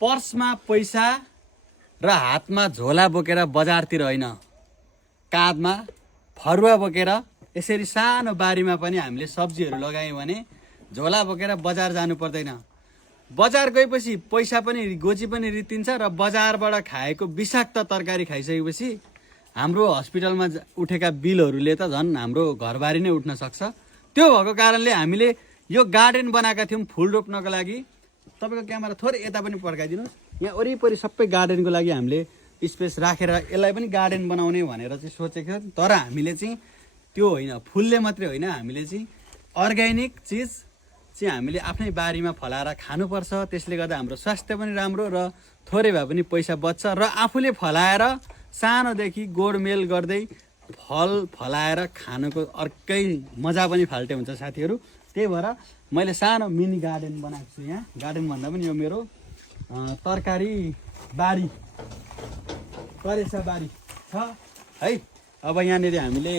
पर्समा पैसा र हातमा झोला बोकेर बजारतिर होइन, काँधमा फरुवा बोकेर यसरी सानो बारीमा पनि हामीले सब्जीहरू लगायौँ भने झोला बोकेर बजार जानु पर्दैन। बजार गएपछि पैसा पनि गोजी पनि रित्तिन्छ र बजारबाट खाएको विषाक्त तरकारी खाइसकेपछि हाम्रो हस्पिटलमा उठेका बिलहरूले त झन् हाम्रो घरबारी नै उठ्न सक्छ। त्यो भएको कारणले हामीले यो गार्डन बनाएका थियौँ फुल रोप्नको लागि। तपाईँको क्यामेरा थोरै यता पनि पड्काइदिनुहोस्। यहाँ वरिपरि सबै गार्डनको लागि हामीले स्पेस राखेर यसलाई पनि गार्डन बनाउने भनेर चाहिँ सोचेको थियो। तर हामीले चाहिँ त्यो होइन, फुलले मात्रै होइन, हामीले चाहिँ अर्ग्यानिक चिज चाहिँ हामीले आफ्नै बारीमा फलाएर खानुपर्छ। त्यसले गर्दा हाम्रो स्वास्थ्य पनि राम्रो र थोरै भए पनि पैसा बच्छ र आफूले फलाएर सानोदेखि गोडमेल गर्दै फल फलाएर खानुको अर्कै मजा पनि फाल्टे हुन्छ साथीहरू। त्यही भएर मैले सानो मिनी गार्डन बनाएको छु। यहाँ गार्डन भन्दा पनि यो मेरो तरकारी बारी, करेसा बारी छ है। अब यहाँनिर हामीले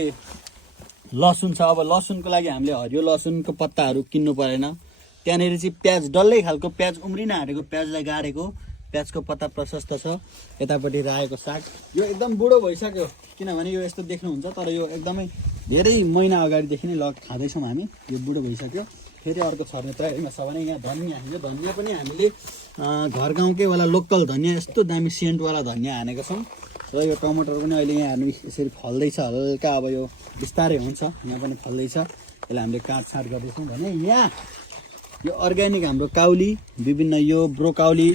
लसुन छ। अब लसुनको लागि हामीले हरियो लसुनको पत्ताहरू किन्नु परेन। त्यहाँनिर चाहिँ प्याज, डल्लै खालको प्याज उम्रिन आँटेको प्याजलाई गाडेको, प्याजको पत्ता प्रशस्त छ। यतापट्टि रायोको साग, यो एकदम बुढो भइसक्यो किनभने यो यस्तो देख्नुहुन्छ, तर यो एकदमै धेरै महिना अगाडिदेखि नै खाँदैछौँ हामी। यो बुढो भइसक्यो, फेरि अर्को छर्ने तयारीमा छ भने यहाँ धनियाँ, यो धनियाँ पनि हामीले घर गाउँकै वाला लोकल धनियाँ, यस्तो दामी सेन्टवाला धनियाँ हानेको छौँ। र यो टमाटर पनि अहिले यहाँ हामी यसरी फल्दैछ हल्का। अब यो बिस्तारै हुन्छ, यहाँ पनि फल्दैछ। यसलाई हामीले काटछाट गर्दैछौँ भने यहाँ यो अर्ग्यानिक हाम्रो काउली, विभिन्न यो ब्रोकाउली,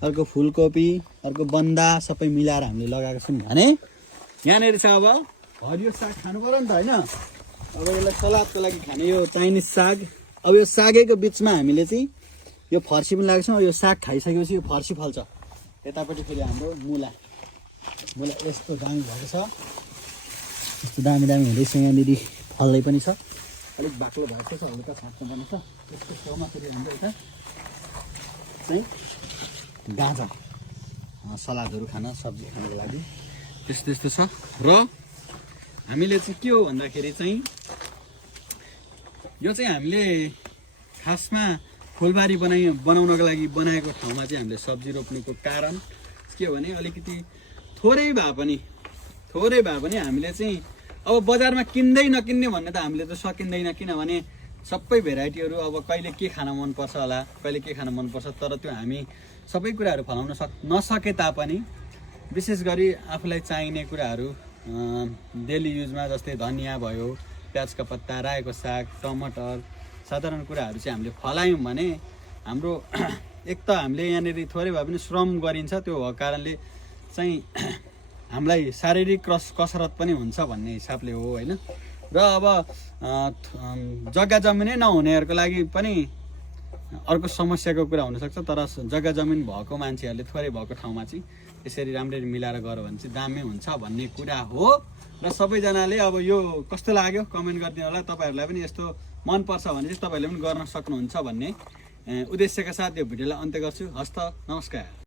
अर्को फुलकोपी, अर्को बन्दा सबै मिलाएर हामीले लगाएको छौँ भने यहाँनिर छ। अब हरियो साग खानु पऱ्यो नि त होइन। अब यसलाई सलादको लागि खाने यो चाइनिज साग। अब यो सागैको बिचमा हामीले चाहिँ यो फर्सी पनि लगाएको छौँ। यो साग खाइसकेपछि यो फर्सी फल्छ। यतापट्टि फेरि हाम्रो मुला, मुला यस्तो दामी भएको छ, यस्तो दामी दामी हुँदैछ। यहाँनिर फल्दै पनि छ, अलिक बाक्लो भएको छ, हल्का छाट्नुपर्ने छ। यसको छेउमा फेरि हाम्रो यता चाहिँ गाजर, सलादहरू खान, सब्जी खानको लागि त्यस्तो त्यस्तो छ। र हामीले चाहिँ के हो भन्दाखेरि चाहिँ यो चाहिँ हामीले खासमा फुलबारी बनाउनको लागि बनाएको ठाउँमा चाहिँ हामीले सब्जी रोप्नुको कारण के हो भने अलिकति थोरै भए पनि हामीले चाहिँ अब बजारमा किन्दै नकिन्ने भन्ने त हामीले त सकिँदैन। किनभने सबै भेराइटीहरू अब कहिले के खान मनपर्छ होला, कहिले के खान मनपर्छ, तर त्यो हामी सबै कुराहरू फलाउन नसके तापनि विशेष गरी आफूलाई चाहिने कुराहरू डेली युजमा जस्तै धनियाँ भयो, प्याजका पत्ता, रायोको साग, टमाटर, साधारण कुराहरू चाहिँ हामीले फलायौँ भने हाम्रो एक त हामीले यहाँनिर थोरै भए पनि श्रम गरिन्छ। त्यो भएको कारणले चाहिँ हामीलाई शारीरिक कसरत पनि हुन्छ भन्ने हिसाबले हो होइन। र अब जग्गा जमिनै नहुनेहरूको लागि पनि अर्को समस्याको कुरा हुनसक्छ। तर जग्गा जमिन भएको मान्छेहरूले थोरै भएको ठाउँमा चाहिँ यसरी राम्ररी मिलाएर गऱ्यो भने चाहिँ दामी हुन्छ भन्ने कुरा हो। र सबैजनाले अब यो कस्तो लाग्यो कमेन्ट गरिदिनु होला। तपाईँहरूलाई पनि यस्तो मनपर्छ भने चाहिँ तपाईँहरूले पनि गर्न सक्नुहुन्छ भन्ने उद्देश्यका साथ यो भिडियोलाई अन्त्य गर्छु। हस्त, नमस्कार।